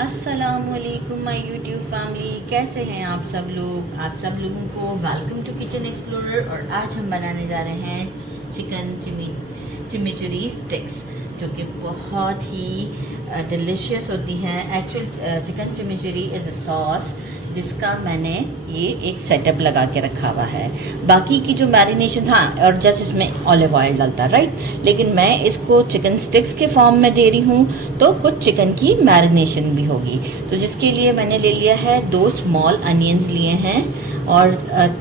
अस्सलामुअलैकुम my YouTube family, कैसे हैं आप सब लोग। आप सब लोगों को वेलकम टू किचन एक्सप्लोरर। और आज हम बनाने जा रहे हैं चिकन चिमिचुरी स्टिक्स, जो कि बहुत ही डिलीशियस होती हैं। Actual chicken chimichurri is a sauce जिसका मैंने ये एक सेटअप लगा के रखा हुआ है। बाकी की जो मैरिनेशन, हाँ, और जस्ट इसमें ऑलिव ऑयल डलता है, राइट। लेकिन मैं इसको चिकन स्टिक्स के फॉर्म में दे रही हूँ, तो कुछ चिकन की मैरिनेशन भी होगी। तो जिसके लिए मैंने ले लिया है 2 स्मॉल अनियंस लिए हैं। और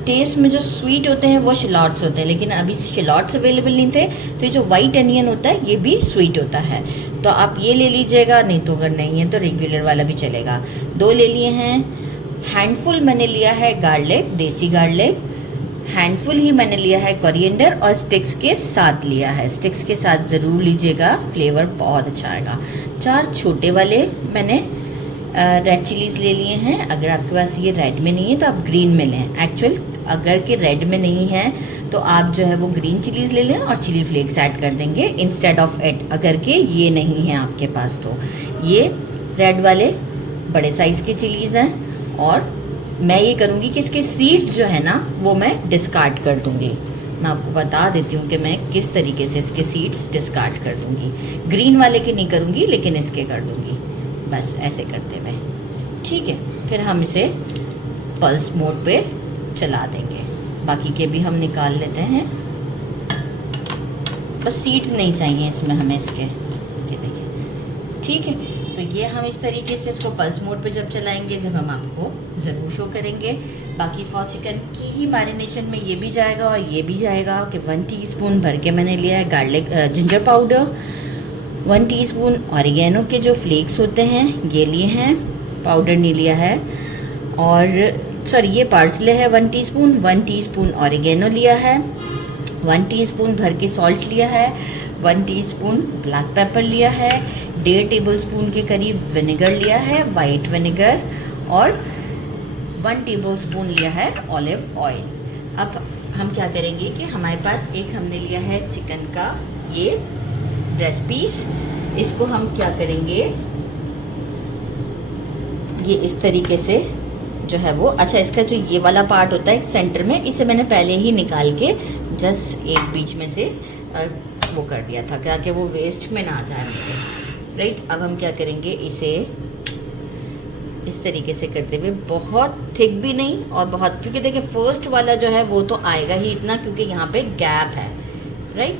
टेस्ट में जो स्वीट होते हैं वो शलॉट्स होते हैं, लेकिन अभी शलॉट्स अवेलेबल नहीं थे, तो ये जो वाइट अनियन होता है ये भी स्वीट होता है। तो आप ये ले लीजिएगा, नहीं तो अगर नहीं है तो रेगुलर वाला भी चलेगा। 2 ले लिए हैं। हैंडफुल मैंने लिया है गार्लिक, देसी गार्लिक। हैंडफुल ही मैंने लिया है कोरिएंडर, और स्टिक्स के साथ लिया है। स्टिक्स के साथ ज़रूर लीजिएगा, फ्लेवर बहुत अच्छा आएगा। 4 छोटे वाले मैंने रेड चिलीज़ ले लिए हैं। अगर आपके पास ये रेड में नहीं है तो आप ग्रीन में लें। एक्चुअल अगर के रेड में नहीं है तो आप जो है वो ग्रीन चिलीज़ ले लें और चिली फ्लेक्स ऐड कर देंगे इंस्टेड ऑफ इट, अगर के ये नहीं है आपके पास तो। ये रेड वाले बड़े साइज़ के चिलीज़ हैं। और मैं ये करूँगी कि इसके सीड्स जो है ना वो मैं डिस्कार्ड कर दूँगी। मैं आपको बता देती हूँ कि मैं किस तरीके से इसके सीड्स डिस्कार्ड कर दूँगी। ग्रीन वाले के नहीं करूँगी, लेकिन इसके कर दूँगी, बस ऐसे करते हुए, ठीक है। फिर हम इसे पल्स मोड पे चला देंगे। बाकी के भी हम निकाल लेते हैं, बस सीड्स नहीं चाहिए इसमें हमें इसके, ये देखिए, ठीक है। तो ये हम इस तरीके से इसको पल्स मोड पे जब चलाएंगे, जब हम आपको ज़रूर शो करेंगे। बाकी फॉर चिकन की ही मैरिनेशन में ये भी जाएगा और ये भी जाएगा कि 1 टीस्पून भर के मैंने लिया है garlic ginger powder. 1 teaspoon oregano के जो फ्लेक्स होते हैं ये लिए हैं, पाउडर नहीं लिया है। और सॉरी, ये पार्सले है 1 टीस्पून। 1 टीस्पून ऑरिगेनो लिया है। 1 टीस्पून भर के सॉल्ट लिया है। 1 टीस्पून ब्लैक पेपर लिया है। 1.5 टेबलस्पून के करीब विनेगर लिया है, वाइट विनेगर। और 1 टेबलस्पून लिया है ऑलिव ऑयल। अब हम क्या करेंगे कि हमारे पास एक हमने लिया है चिकन का ये ब्रेस्ट पीस। इसको हम क्या करेंगे, ये इस तरीके से जो है वो, अच्छा, इसका जो ये वाला पार्ट होता है सेंटर में, इसे मैंने पहले ही निकाल के जस्ट एक बीच में से वो कर दिया था, क्या कि वो वेस्ट में ना जाए मुझे, राइट। अब हम क्या करेंगे, इसे इस तरीके से करते हुए, बहुत थिक भी नहीं और बहुत, क्योंकि देखिए फर्स्ट वाला जो है वो तो आएगा ही इतना, क्योंकि यहाँ पे गैप है, राइट।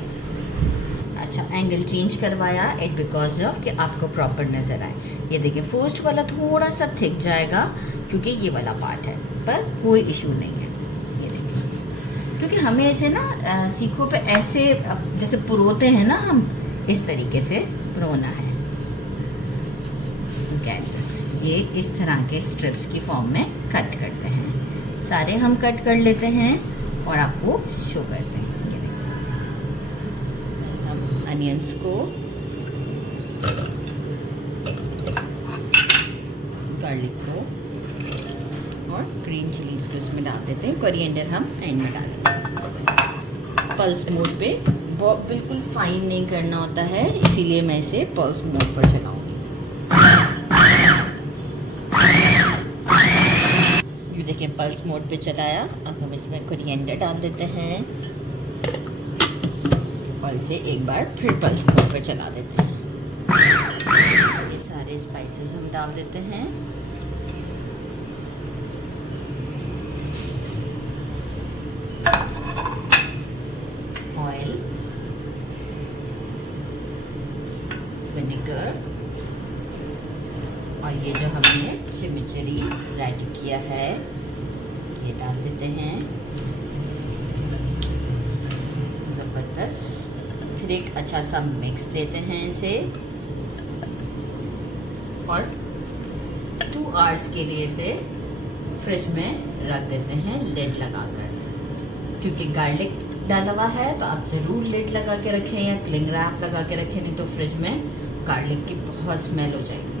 अच्छा, एंगल चेंज करवाया इट बिकॉज ऑफ कि आपको प्रॉपर नज़र आए। ये देखिए फर्स्ट वाला थोड़ा सा थिक जाएगा क्योंकि ये वाला पार्ट है, पर कोई इशू नहीं है। ये देखिए, क्योंकि हमें ऐसे ना सीखों पे ऐसे जैसे पुरोते हैं ना, हम इस तरीके से पुरोना है। ये इस तरह के स्ट्रिप्स की फॉर्म में कट करते हैं। सारे हम कट कर लेते हैं और आपको शो करते हैं। ये देखिए, हम अनियंस को, गार्लिक को और ग्रीन चिलीज को इसमें डाल देते हैं। कोरिएंडर हम एंड में डालेंगे। पल्स मोड पे, बिल्कुल फाइन नहीं करना होता है, इसीलिए मैं इसे पल्स मोड पर चलाऊंगी। ये देखिए पल्स मोड पे चलाया। अब हम इसमें कोरिएंडर डाल देते हैं और इसे एक बार फिर पल्स मोड पे चला देते हैं। ये सारे स्पाइसेस हम डाल देते हैं। ऑयल, विनेगर, और ये जो हमने चिमिचुरी रेडी किया है ये डाल देते हैं। ज़बरदस्त। फिर एक अच्छा सा मिक्स देते हैं इसे, और 2 आवर्स के लिए इसे फ्रिज में रख देते हैं लिड लगाकर। क्योंकि गार्लिक डाला हुआ है तो आप ज़रूर लिड लगा के रखें या क्लिंग रैप लगा के रखें, नहीं तो फ्रिज में गार्लिक की बहुत स्मेल हो जाएगी।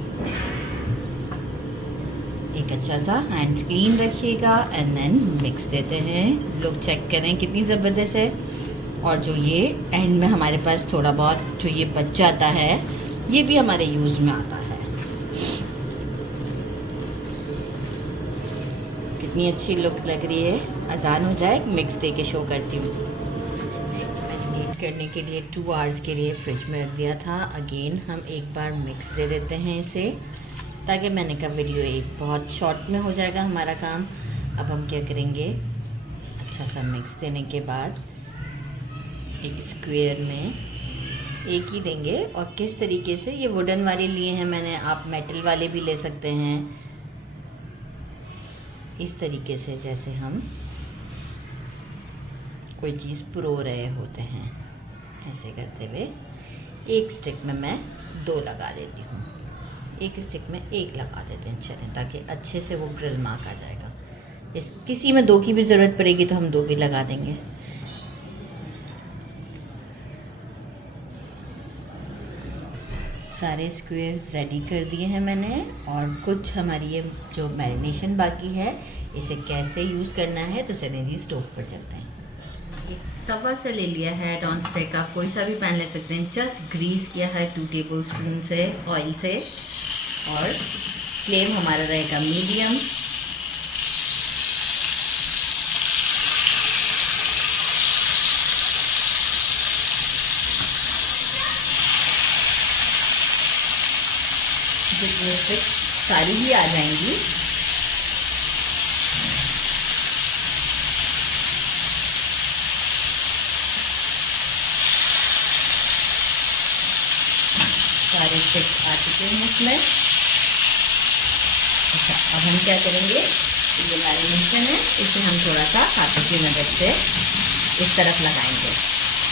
एक अच्छा सा हैंड्स क्लीन रखिएगा एंड देन मिक्स देते हैं। लोग चेक करें कितनी ज़बरदस्त है। और जो ये एंड में हमारे पास थोड़ा बहुत जो ये बच जाता है, ये भी हमारे यूज़ में आता है। कितनी अच्छी लुक लग रही है। अजान हो जाए, मिक्स दे के शो करती हूँ। मैंने हीट करने के लिए 2 आवर्स के लिए फ्रिज में रख दिया था। अगेन हम एक बार मिक्स दे देते हैं इसे, ताकि मैंने कहा वीडियो एक बहुत शॉर्ट में हो जाएगा हमारा काम। अब हम क्या करेंगे, अच्छा सा मिक्स देने के बाद एक स्क्वायर में एक ही देंगे। और किस तरीके से, ये वुडन वाले लिए हैं मैंने, आप मेटल वाले भी ले सकते हैं। इस तरीके से जैसे हम कोई चीज़ पुरो रहे होते हैं, ऐसे करते हुए एक स्टिक में मैं 2 लगा देती हूँ, एक स्टिक में 1 लगा देते हैं। चलें, ताकि अच्छे से वो ग्रिल मार्क आ जाएगा। इस किसी में 2 की भी ज़रूरत पड़ेगी तो हम 2 भी लगा देंगे। सारे स्क्वेयर्स रेडी कर दिए हैं मैंने। और कुछ हमारी ये जो मैरिनेशन बाकी है, इसे कैसे यूज़ करना है, तो चलिए जी स्टोव पर चलते हैं। तवा से ले लिया है नॉन स्टिक, आप कोई सा भी पैन ले सकते हैं। जस्ट ग्रीस किया है 2 टेबलस्पून से ऑयल से, और फ्लेम हमारा रहेगा मीडियम। जितने स्टिक सारी ही आ जाएंगी। सारे स्टिक्स आ चुके हैं इसमें। अच्छा, अब हम क्या करेंगे, ये मैरिनेशन है, इसे हम थोड़ा सा हाथों की मदद से इस तरफ लगाएंगे।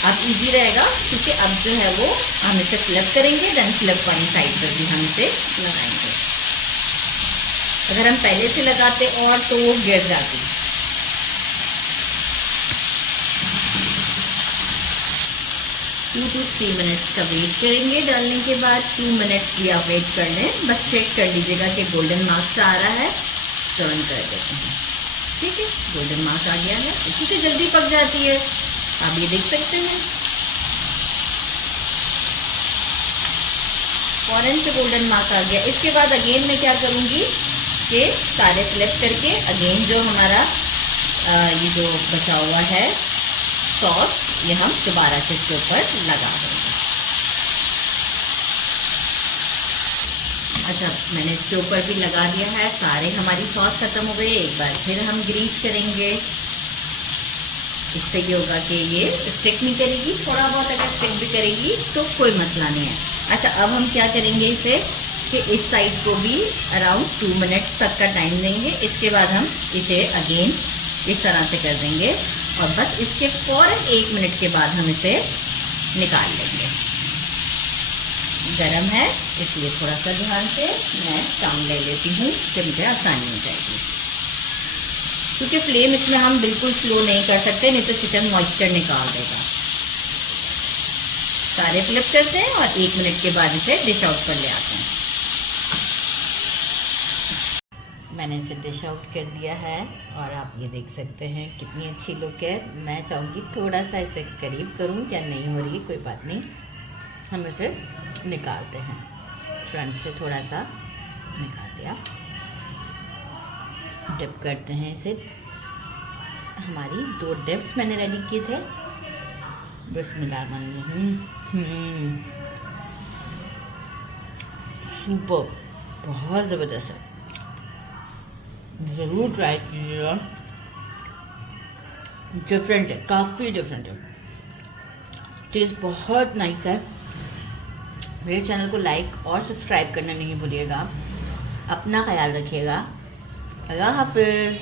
अब इजी रहेगा, क्योंकि अब जो है वो हम इसे फ्लिप करेंगे, देन फ्लिप वाली साइड पर भी हम इसे लगाएंगे। अगर हम पहले से लगाते और तो वो गिर जाती। टू टू 3 मिनट्स का वेट करेंगे। डालने के बाद 2 मिनट्स भी आप वेट कर लें, बस चेक कर लीजिएगा कि गोल्डन मार्क्स आ रहा है, टर्न कर देते हैं। ठीक है, गोल्डन मार्क आ गया है, इसी से जल्दी पक जाती है, आप ये देख सकते हैं। फौरन से गोल्डन मार्क आ गया। इसके बाद अगेन मैं क्या करूँगी कि सारे फ्लिप करके अगेन जो हमारा ये जो बचा हुआ है सॉस, ये हम दोबारा से इसके ऊपर लगा देंगे। अच्छा, मैंने इसके ऊपर भी लगा दिया है। सारे हमारी सॉस ख़त्म हो गई। एक बार फिर हम ग्रीस करेंगे। इससे ये होगा कि ये स्टिक नहीं करेगी, थोड़ा बहुत अगर स्टिक भी करेगी तो कोई मसला नहीं है। अच्छा, अब हम क्या करेंगे इसे कि इस साइड को भी अराउंड 2 मिनट्स तक का टाइम देंगे। इसके बाद हम इसे अगेन इस तरह से कर देंगे, और बस इसके फ़ौरन 1 मिनट के बाद हम इसे निकाल लेंगे। गरम है इसलिए थोड़ा सा ध्यान से मैं टांग ले लेती हूँ कि मुझे आसानी हो जाएगी, क्योंकि फ्लेम इसमें हम बिल्कुल स्लो नहीं कर सकते, नहीं तो चिकन मॉइस्चर निकाल देगा। सारे फ्लिप करते हैं और 1 मिनट के बाद इसे डिश आउट कर ले आते हैं। मैंने इसे डिश आउट कर दिया है, और आप ये देख सकते हैं कितनी अच्छी लुक है। मैं चाहूँगी थोड़ा सा इसे करीब करूँ, क्या नहीं हो रही, कोई बात नहीं। हम इसे निकालते हैं, फ्रंट से थोड़ा सा निकाल दिया। डिप करते हैं इसे। हमारी 2 डिप्स मैंने रेडी किए थे। बिस्मिल्लाह। सुपर, बहुत ज़बरदस्त है, ज़रूर ट्राई कीजिएगा। डिफरेंट है, काफ़ी डिफरेंट है, टेस्ट बहुत नाइस है। मेरे चैनल को लाइक और सब्सक्राइब करना नहीं भूलिएगा। अपना ख्याल रखिएगा। अल्लाह हाफिज़।